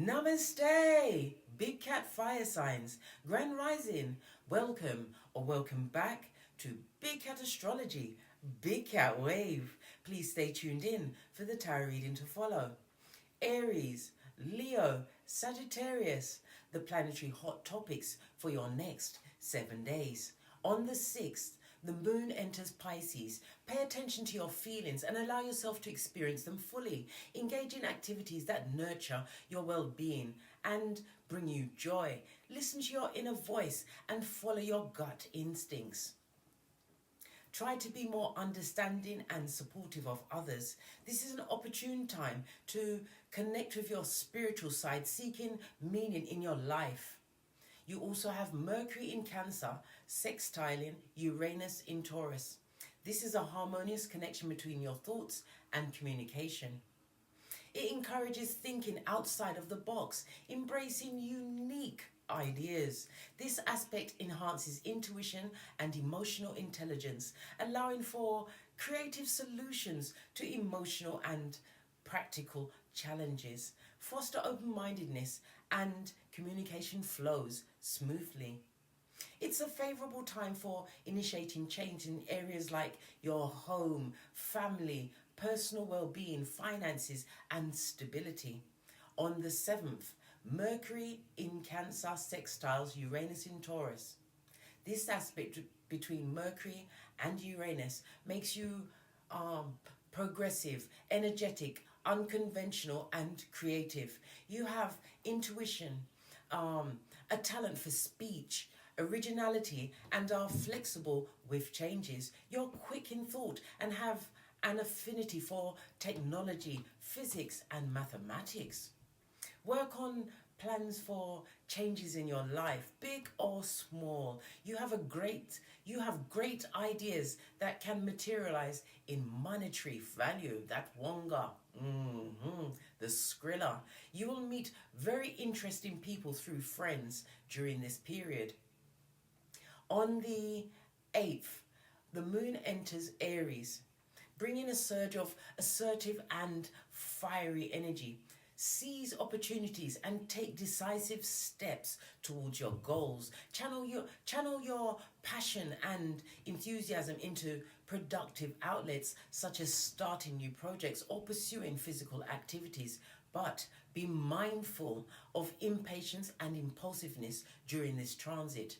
Namaste, Big Cat Fire Signs, Grand Rising, welcome or welcome back to Big Cat Astrology, Big Cat Wave. Please stay tuned in for the tarot reading to follow. Aries, Leo, Sagittarius, the planetary hot topics for your next 7 days. On the 6th, the moon enters Pisces. Pay attention to your feelings and allow yourself to experience them fully. Engage in activities that nurture your well-being and bring you joy. Listen to your inner voice and follow your gut instincts. Try to be more understanding and supportive of others. This is an opportune time to connect with your spiritual side, seeking meaning in your life. You also have Mercury in Cancer, sextiling Uranus in Taurus. This is a harmonious connection between your thoughts and communication. It encourages thinking outside of the box, embracing unique ideas. This aspect enhances intuition and emotional intelligence, allowing for creative solutions to emotional and practical challenges. Foster open-mindedness and communication flows smoothly. It's a favourable time for initiating change in areas like your home, family, personal well-being, finances and stability. On the 7th, Mercury in Cancer sextiles Uranus in Taurus. This aspect between Mercury and Uranus makes you progressive, energetic, unconventional and creative. You have intuition, a talent for speech, originality and are flexible with changes. You're quick in thought and have an affinity for technology, physics and mathematics. Work on plans for changes in your life, big or small. You have great ideas that can materialize in monetary value. That wonga, the skrilla. You will meet very interesting people through friends during this period. On the 8th, the moon enters Aries, bringing a surge of assertive and fiery energy. Seize opportunities and take decisive steps towards your goals. Channel your passion and enthusiasm into productive outlets such as starting new projects or pursuing physical activities. But be mindful of impatience and impulsiveness during this transit.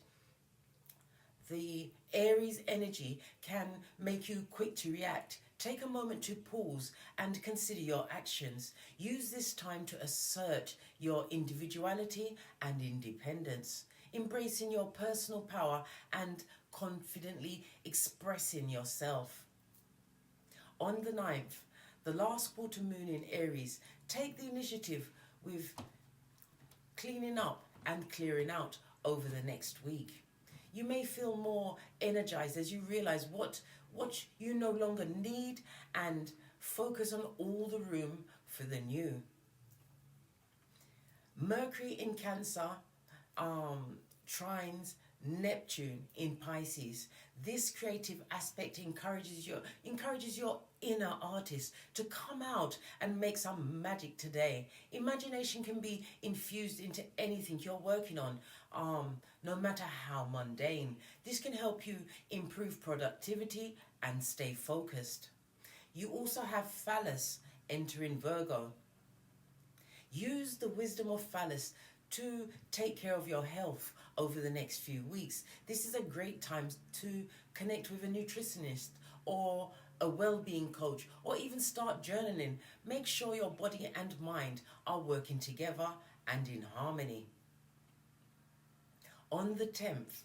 The Aries energy can make you quick to react. Take a moment to pause and consider your actions. Use this time to assert your individuality and independence, embracing your personal power and confidently expressing yourself. On the 9th, the last quarter moon in Aries, take the initiative with cleaning up and clearing out over the next week. You may feel more energized as you realize what you no longer need and focus on all the room for the new. Mercury in Cancer trines Neptune in Pisces. This creative aspect encourages your inner artist to come out and make some magic today. Imagination can be infused into anything you're working on, no matter how mundane. This can help you improve productivity and stay focused. You also have Phallus entering Virgo. Use the wisdom of Phallus to take care of your health over the next few weeks. This is a great time to connect with a nutritionist or a well-being coach, or even start journaling. Make sure your body and mind are working together and in harmony. On the 10th,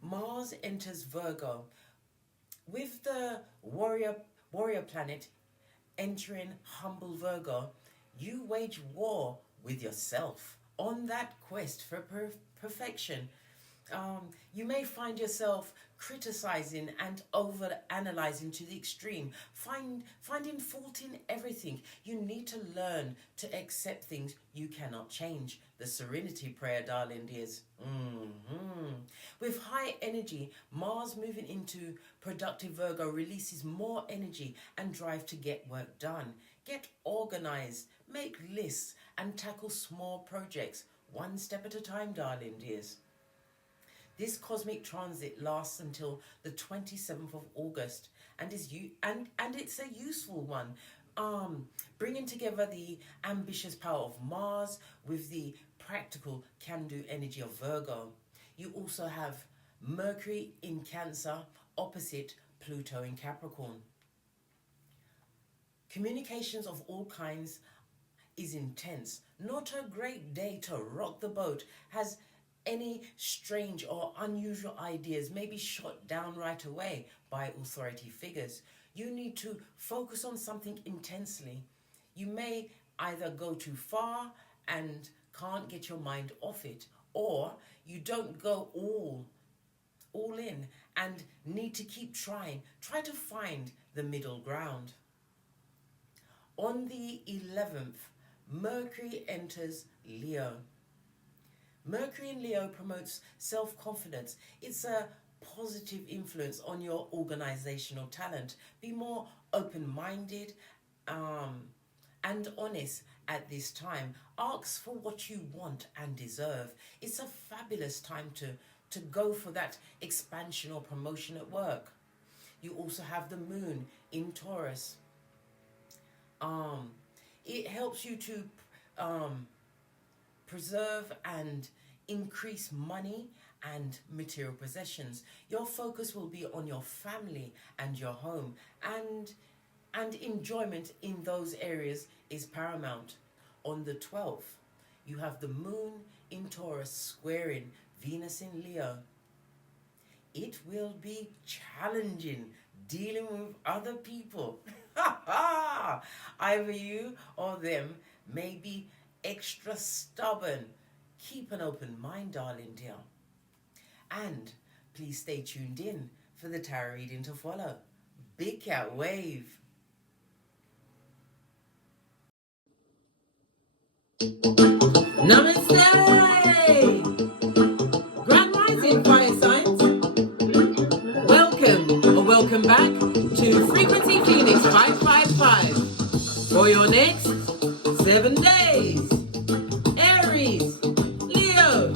Mars enters Virgo. With the warrior planet entering humble Virgo, you wage war with yourself on that quest for perfection. You may find yourself criticizing and over-analyzing to the extreme, finding fault in everything. You need to learn to accept things you cannot change. The serenity prayer, darling dears. With high energy, Mars moving into productive Virgo releases more energy and drive to get work done. Get organized, make lists and tackle small projects one step at a time, darling dears. This cosmic transit lasts until the 27th of August and it's a useful one, bringing together the ambitious power of Mars with the practical can-do energy of Virgo. You also have Mercury in Cancer opposite Pluto in Capricorn. Communications of all kinds is intense. Not a great day to rock the boat. Has any strange or unusual ideas may be shot down right away by authority figures. You need to focus on something intensely. You may either go too far and can't get your mind off it, or you don't go all in and need to keep trying. Try to find the middle ground. On the 11th, Mercury enters Leo. Mercury in Leo promotes self-confidence. It's a positive influence on your organizational talent. Be more open-minded and honest at this time. Ask for what you want and deserve. It's a fabulous time to go for that expansion or promotion at work. You also have the moon in Taurus. It helps you to preserve and increase money and material possessions. Your focus will be on your family and your home, and enjoyment in those areas is paramount. On the 12th, you have the moon in Taurus squaring Venus in Leo. It will be challenging dealing with other people. Either you or them may be extra stubborn. Keep an open mind, darling dear. And please stay tuned in for the tarot reading to follow. Big cat wave. Namaste! Grand Rising Fire Signs. Welcome back to Frequency Phoenix 555 for your next 7 days. Aries, Leo,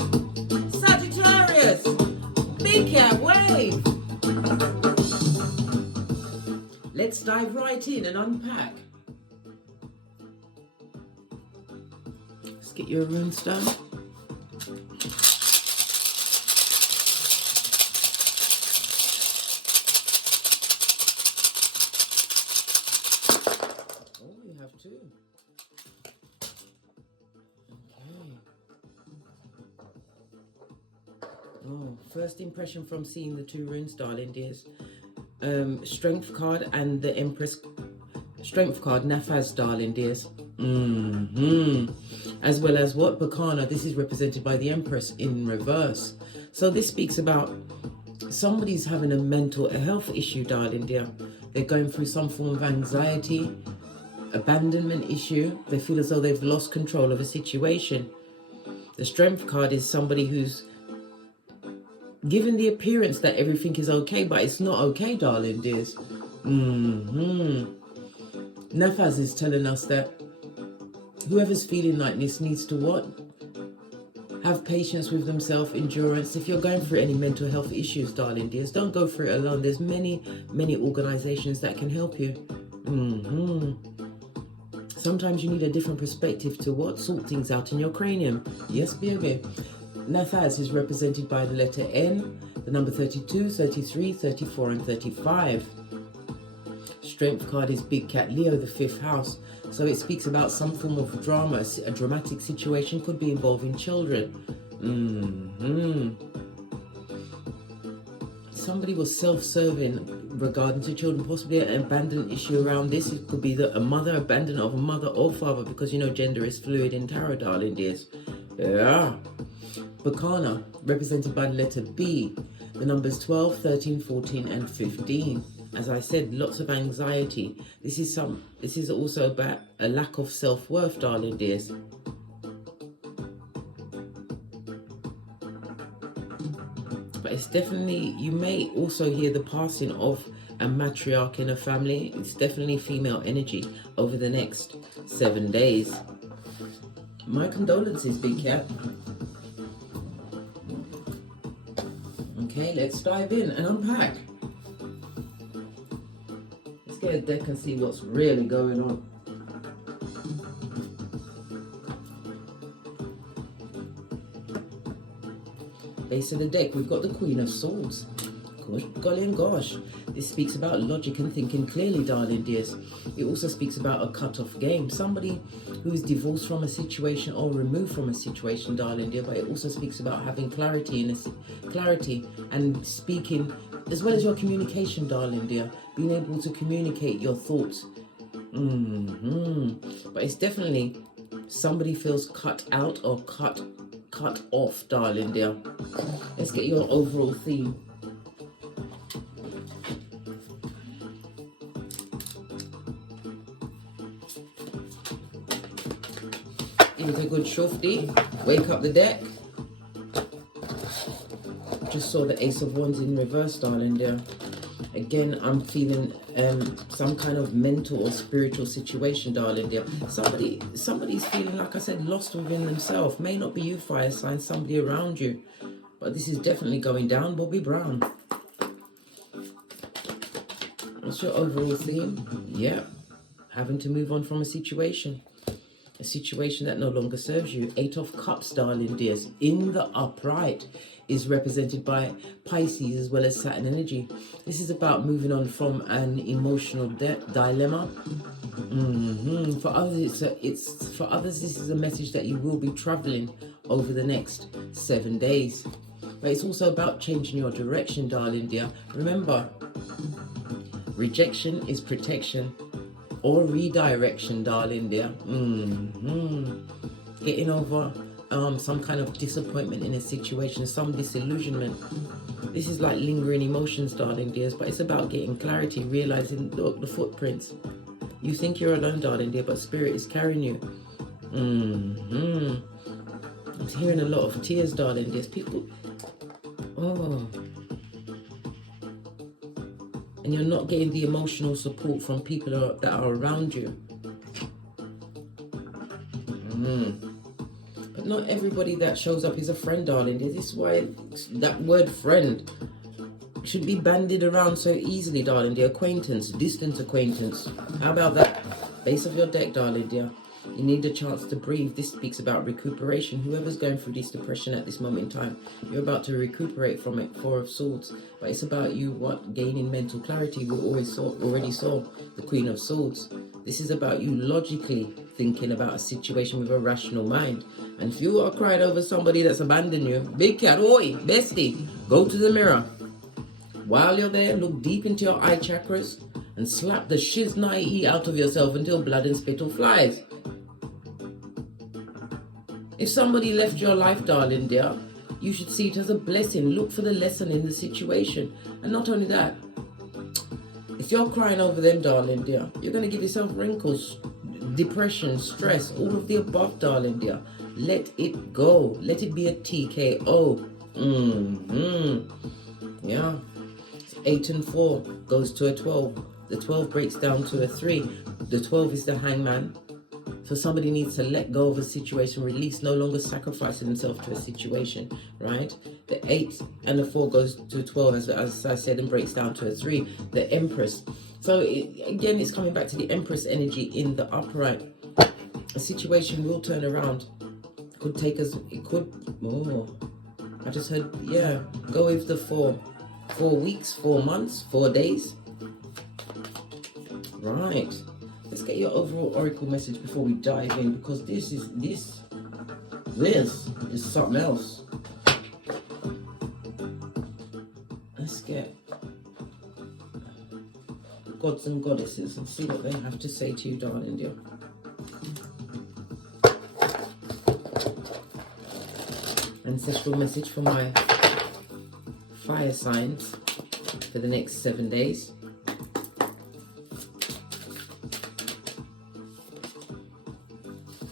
Sagittarius, Big Cat Wave. Let's dive right in and unpack. Let's get your runestone. Two. Okay. Oh, first impression from seeing the two runes, darling dears. Strength card and the Empress Strength card, Nafaz, darling dears. As well as what? Bakana. This is represented by the Empress in reverse. So this speaks about somebody's having a mental health issue, darling dear. They're going through some form of anxiety, abandonment issue. They feel as though they've lost control of a situation. The Strength card is somebody who's given the appearance that everything is okay, but it's not okay, darling dears. Nafaz is telling us that whoever's feeling like this needs to what? Have patience with themselves, endurance. If you're going through any mental health issues, darling dears, don't go through it alone. There's many organizations that can help you. Sometimes you need a different perspective to what? Sort things out in your cranium. Yes, baby. Nafaz is represented by the letter N, the number 32, 33, 34, and 35. Strength card is Big Cat Leo, the 5th house. So it speaks about some form of drama. A dramatic situation could be involving children. Somebody was self-serving regarding to children, possibly an abandonment issue around this. It could be a mother, abandonment of a mother or father, because you know gender is fluid in tarot, darling dears. Yeah. Bakana, represented by the letter B, the numbers 12, 13, 14, and 15. As I said, lots of anxiety. This is also about a lack of self-worth, darling dears. But it's definitely, you may also hear the passing of a matriarch in a family. It's definitely female energy over the next 7 days. My condolences, big cat. Okay, let's dive in and unpack. Let's get a deck and see what's really going on. Base of the deck, we've got the Queen of Swords. Golly and gosh, this speaks about logic and thinking clearly, darling dears. It also speaks about a cut-off game. Somebody who is divorced from a situation or removed from a situation, darling dear. But it also speaks about having clarity and speaking, as well as your communication, darling dear. Being able to communicate your thoughts. But it's definitely somebody feels cut out or cut off, darling dear. Let's get your overall theme. Give it a good shufty. Wake up the deck. Just saw the Ace of Wands in reverse, darling dear. Again, I'm feeling some kind of mental or spiritual situation, darling dear. Somebody's feeling, like I said, lost within themselves. May not be you, fire sign, somebody around you. But this is definitely going down, Bobby Brown. What's your overall theme? Yeah, having to move on from a situation. A situation that no longer serves you. 8 of Cups, darling dears, in the upright, is represented by Pisces as well as Saturn energy. This is about moving on from an emotional dilemma. For others, this is a message that you will be traveling over the next 7 days. But it's also about changing your direction, darling dear. Remember, rejection is protection. Or redirection, darling dear. Getting over some kind of disappointment in a situation, some disillusionment. This is like lingering emotions, darling dears, but it's about getting clarity, realizing, look, the footprints. You think you're alone, darling dear, but spirit is carrying you. I'm hearing a lot of tears, darling dears. People, and you're not getting the emotional support from people that are around you. But not everybody that shows up is a friend, darling. This is why that word friend should be bandied around so easily, darling. The acquaintance, distant acquaintance. How about that? Base of your deck, darling dear. You need a chance to breathe. This speaks about recuperation. Whoever's going through this depression at this moment in time, you're about to recuperate from it. 4 of Swords. But it's about you, gaining mental clarity. We already saw the Queen of Swords. This is about you logically thinking about a situation with a rational mind. And if you are crying over somebody that's abandoned you, big cat, oi, bestie, go to the mirror. While you're there, look deep into your eye chakras and slap the shiznai out of yourself until blood and spittle flies. If somebody left your life, darling dear, you should see it as a blessing. Look for the lesson in the situation. And not only that, if you're crying over them, darling dear, you're going to give yourself wrinkles, depression, stress, all of the above, darling dear. Let it go. Let it be a TKO. Yeah. 8 and 4 goes to a 12. The 12 breaks down to a 3. The 12 is the hangman. So somebody needs to let go of a situation, release, no longer sacrificing themselves to a situation, right? The 8 and the 4 goes to 12, as I said, and breaks down to a 3. The Empress. So again, it's coming back to the Empress energy in the upright. A situation will turn around. Could take us, it could, I just heard, yeah, go with the 4. 4 weeks, 4 months, 4 days. Right. Let's get your overall oracle message before we dive in, because this is something else. Let's get gods and goddesses and see what they have to say to you, darling dear. Ancestral message for my fire signs for the next 7 days.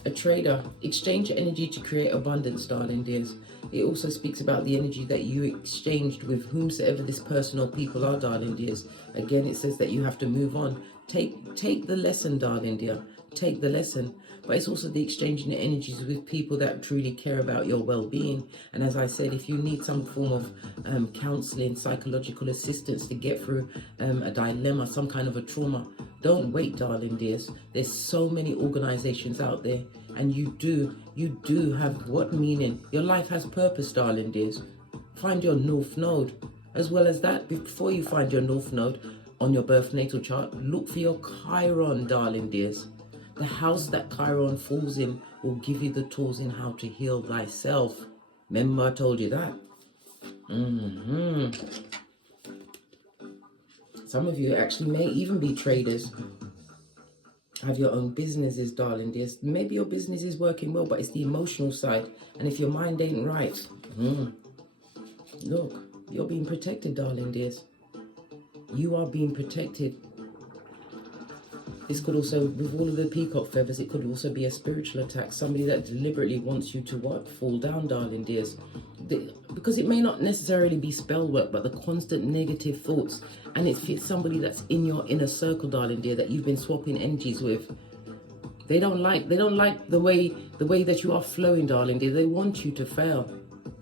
A trader, exchange energy to create abundance, darling dears. It also speaks about the energy that you exchanged with whomsoever this person or people are, darling dears. Again, it says that you have to move on. Take the lesson, darling dear. Take the lesson. But it's also the exchanging the energies with people that truly care about your well-being. And as I said, if you need some form of counseling, psychological assistance to get through a dilemma, some kind of a trauma, don't wait, darling dears. There's so many organizations out there, and you do have what meaning. Your life has purpose, darling dears. Find your North Node. As well as that, before you find your North Node on your birth natal chart, look for your Chiron, darling dears. The house that Chiron falls in will give you the tools in how to heal thyself. Remember I told you that? Some of you actually may even be traders. Have your own businesses, darling dears. Maybe your business is working well, but it's the emotional side. And if your mind ain't right, look, you're being protected, darling dears. You are being protected. This could also, with all of the peacock feathers, it could also be a spiritual attack. Somebody that deliberately wants you to what? Fall down, darling dears. Because it may not necessarily be spell work, but the constant negative thoughts. And it's somebody that's in your inner circle, darling dear, that you've been swapping energies with. They don't like the way that you are flowing, darling dear. They want you to fail.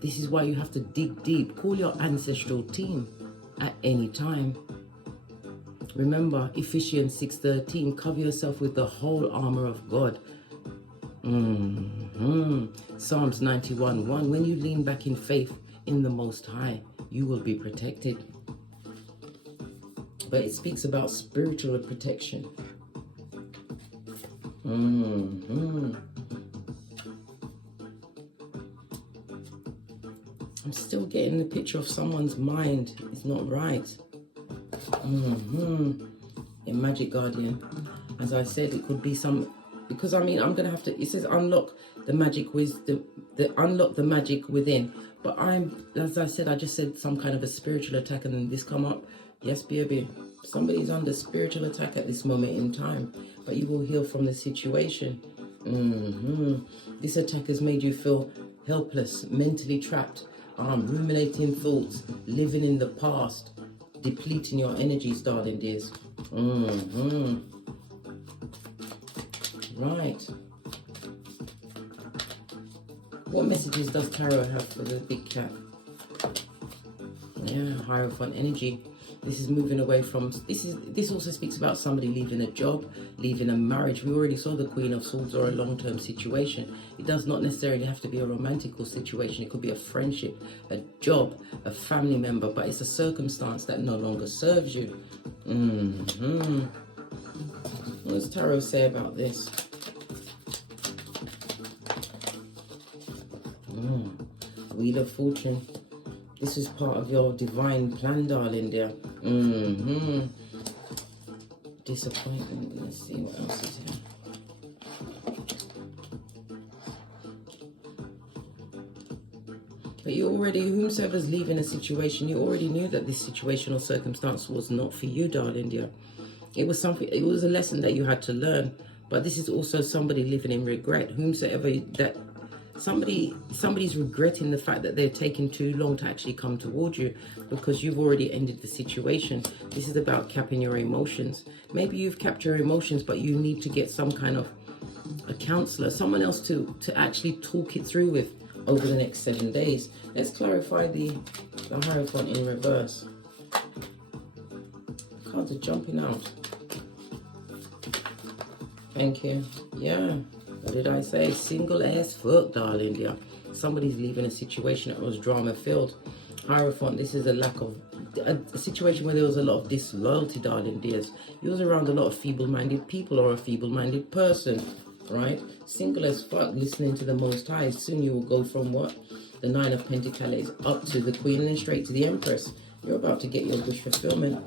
This is why you have to dig deep. Call your ancestral team at any time. Remember, Ephesians 6:13, cover yourself with the whole armor of God. Psalms 91:1, when you lean back in faith in the Most High, you will be protected. But it speaks about spiritual protection. I'm still getting the picture of someone's mind. It's not right. In Magic Guardian, as I said, it could be some, because I mean, I'm gonna have to, it says unlock the magic wisdom, unlock the magic within, but as I said, I just said some kind of a spiritual attack, and then this come up. Yes, baby, somebody's under spiritual attack at this moment in time, but you will heal from the situation. This attack has made you feel helpless, mentally trapped, ruminating thoughts, living in the past, depleting your energies, darling dears. Right. What messages does Tarot have for the big cat? Yeah, Hierophant energy. This is moving away from, this also speaks about somebody leaving a job, leaving a marriage. We already saw the Queen of Swords, or a long-term situation. It does not necessarily have to be a romantical situation. It could be a friendship, a job, a family member, but it's a circumstance that no longer serves you. What does Tarot say about this? Wheel of Fortune. This is part of your divine plan, darling dear. Disappointment. Let's see what else is here. But you already, whomsoever's leaving a situation, you already knew that this situation or circumstance was not for you, darling dear. It was something, it was a lesson that you had to learn. But this is also somebody living in regret. Whomsoever that, somebody's regretting the fact that they're taking too long to actually come towards you, because you've already ended the situation. This is about capping your emotions. Maybe you've capped your emotions, but you need to get some kind of a counselor, someone else to actually talk it through with over the next 7 days. Let's clarify the Hierophant in reverse. Cards are jumping out. Thank you. Yeah. What did I say? Single as fuck, darling dear. Somebody's leaving a situation that was drama filled. Hierophant, this is a lack of, a situation where there was a lot of disloyalty, darling dears. You was around a lot of feeble-minded people, or a feeble-minded person, right? Single as fuck, listening to the Most High. Soon you will go from what? The Nine of Pentacles up to the Queen, and then straight to the Empress. You're about to get your wish fulfillment.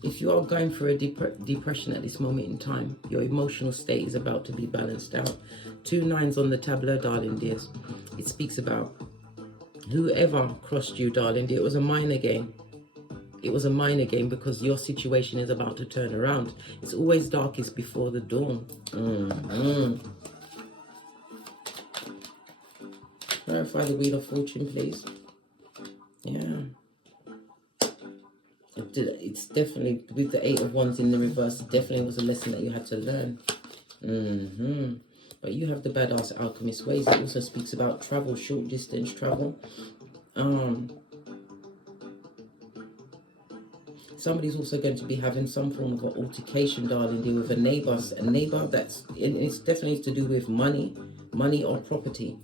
If you are going through a depression at this moment in time, your emotional state is about to be balanced out. 2 9s on the tableau, darling dears. It speaks about whoever crossed you, darling dear. It was a minor game. It was a minor game, because your situation is about to turn around. It's always darkest before the dawn. Clarify the Wheel of Fortune, please. Yeah. It's definitely, with the Eight of Wands in the reverse, it definitely was a lesson that you had to learn. But you have the Badass Alchemist ways. It also speaks about travel, short distance travel. Somebody's also going to be having some form of an altercation, darling, deal with a neighbor. A neighbor that's, it's definitely to do with money or property.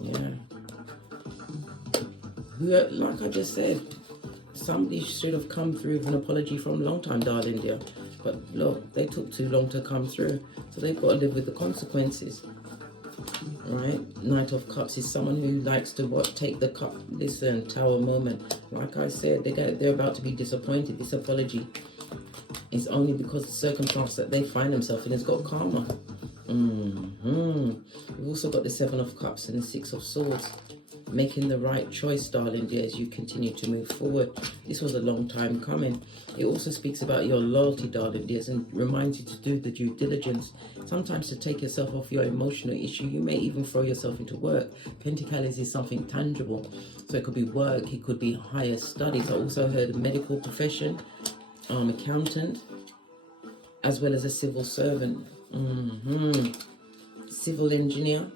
Yeah. Like I just said, somebody should have come through with an apology from a long time, darling dear. But look, they took too long to come through, so they've got to live with the consequences. Right? Knight of Cups is someone who likes to take the cup. Listen, Tower moment. Like I said, they're about to be disappointed. This apology is only because the circumstance that they find themselves in has got karma. We've also got the Seven of Cups and the Six of Swords. Making the right choice, darling dear, as you continue to move forward. This was a long time coming. It also speaks about your loyalty, darling dears, and reminds you to do the due diligence. Sometimes to take yourself off your emotional issue, you may even throw yourself into work. Pentacles is something tangible. So it could be work, it could be higher studies. I also heard a medical profession, accountant, as well as a civil servant. Civil engineer,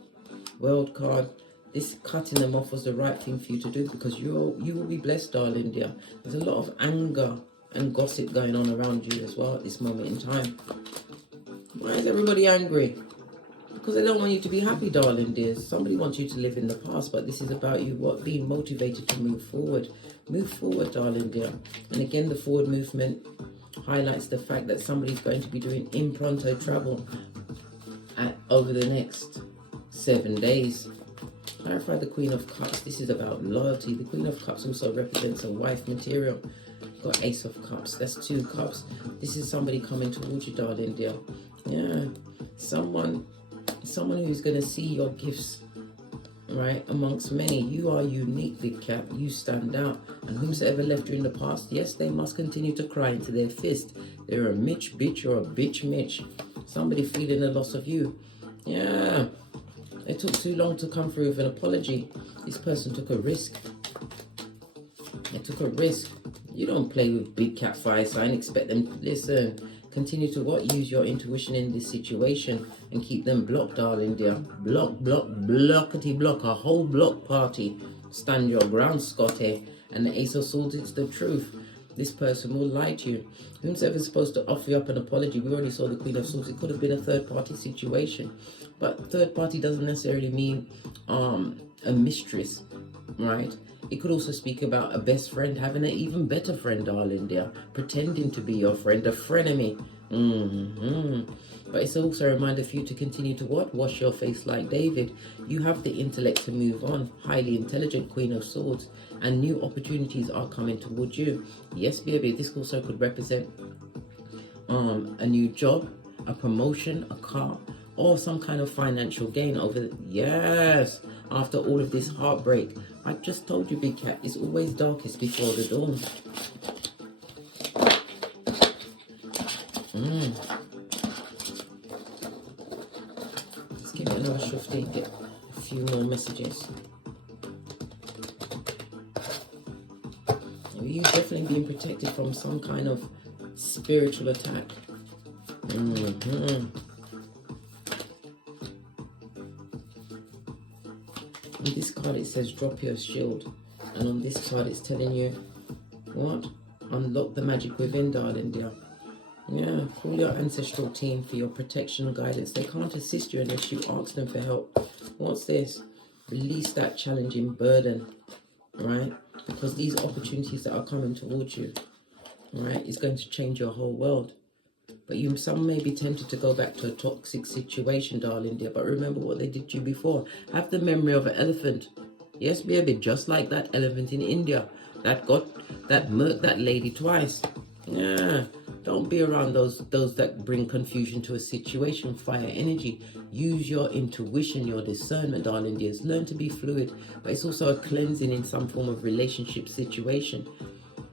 world card. This cutting them off was the right thing for you to do, because you will be blessed, darling dear. There's a lot of anger and gossip going on around you as well at this moment in time. Why is everybody angry? Because they don't want you to be happy, darling dears. Somebody wants you to live in the past, but this is about you being motivated to move forward. Move forward, darling dear. And again, the forward movement highlights the fact that somebody's going to be doing impronto travel over the next 7 days. Clarify the Queen of Cups. This is about loyalty. The Queen of Cups also represents a wife material. Got Ace of Cups. That's 2 cups. This is somebody coming towards you, darling dear. Yeah. Someone who's going to see your gifts, right, amongst many. You are unique, big cat. You stand out. And whomsoever left you in the past, yes, they must continue to cry into their fist. They're a Mitch bitch or a bitch Mitch. Somebody feeling the loss of you. Yeah. It took too long to come through with an apology. This person took a risk. They took a risk. You don't play with big cat fire sign. Expect them to listen. Continue to use your intuition in this situation and keep them blocked, darling dear. Blockety block. A whole block party. Stand your ground, Scotty. And the Ace of Swords, it's the truth. This person will lie to you. Whoever's supposed to offer you up an apology, we already saw the Queen of Swords. It could have been a third-party situation. But third party doesn't necessarily mean a mistress, right? It could also speak about a best friend having an even better friend, darling dear. Pretending to be your friend, a frenemy. But it's also a reminder for you to continue to what? Wash your face like David. You have the intellect to move on. Highly intelligent Queen of Swords. And new opportunities are coming towards you. Yes, baby, this also could represent a new job, a promotion, a car, or some kind of financial gain yes, after all of this heartbreak. I just told you, big cat, it's always darkest before the dawn. Let's give it another shifty, get a few more messages. You're definitely being protected from some kind of spiritual attack. On this card it says drop your shield, and on this card it's telling you what? Unlock the magic within, darling dear. Yeah, call your ancestral team for your protection and guidance. They can't assist you unless you ask them for help. What's this? Release that challenging burden, right? Because these opportunities that are coming towards you, right, is going to change your whole world. But some may be tempted to go back to a toxic situation, darling dear. But remember what they did to you before. Have the memory of an elephant. Yes, baby, just like that elephant in India that murked that lady twice. Yeah, don't be around those that bring confusion to a situation. Fire energy. Use your intuition, your discernment, darling dears. Learn to be fluid, but it's also a cleansing in some form of relationship situation.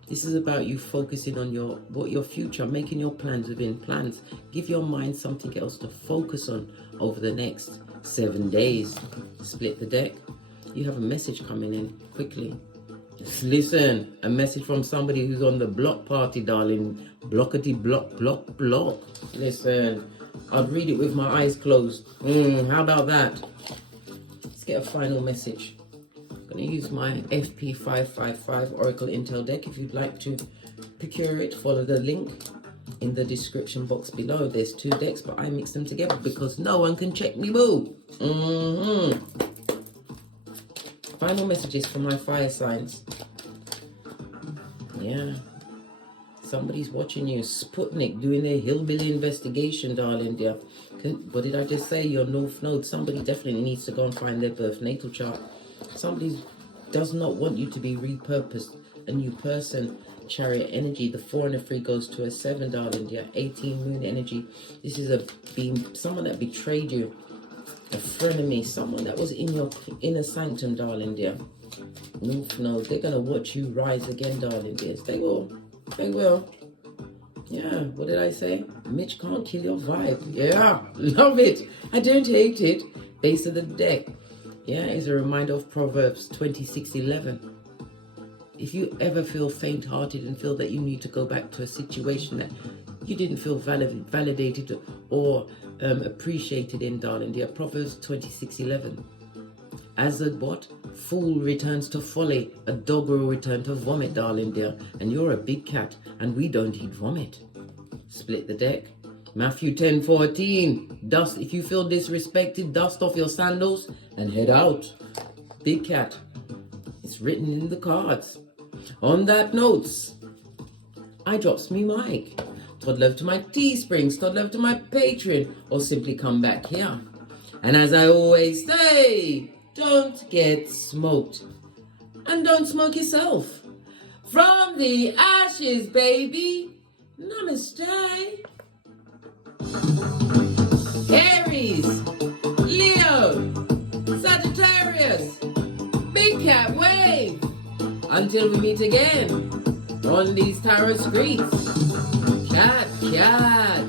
This is about you focusing on your future, making your plans within plans. Give your mind something else to focus on over the next 7 days. Split the deck. You have a message coming in quickly. Listen, a message from somebody who's on the block party, darling. Blockety block, block, block. Listen, I'd read it with my eyes closed. How about that? Let's get a final message. I'm going to use my FP555 Oracle Intel deck. If you'd like to procure it, follow the link in the description box below. There's 2 decks, but I mix them together because no one can check me, boo. Final messages for my fire signs. Yeah. Somebody's watching you. Sputnik doing their hillbilly investigation, darling dear. What did I just say? Your North Node. Somebody definitely needs to go and find their birth natal chart. Somebody does not want you to be repurposed. A new person. Chariot energy. The 4 and the 3 goes to a 7, darling dear. 18 moon energy. This is someone that betrayed you. A frenemy. Someone that was in your inner sanctum, darling dear. North Node. They're going to watch you rise again, darling dears. They will. They will. Yeah, what did I say? Mitch can't kill your vibe. Yeah, love it. I don't hate it. Base of the deck. Yeah, it's a reminder of Proverbs 26:11. If you ever feel faint-hearted and feel that you need to go back to a situation that you didn't feel validated or appreciated in, darling dear, Proverbs 26:11. As a what? Fool returns to folly, a dog will return to vomit, darling dear. And you're a big cat, and we don't eat vomit. Split the deck. Matthew 10:14. Dust, if you feel disrespected, dust off your sandals and head out. Big cat. It's written in the cards. On that note, I drops me mic. Todd love to my Teesprings, Todd love to my Patreon, or simply come back here. And as I always say, don't get smoked. And don't smoke yourself. From the ashes, baby. Namaste. Aries, Leo, Sagittarius, Big Cat Wave. Until we meet again on these tarot streets. Cat, cat.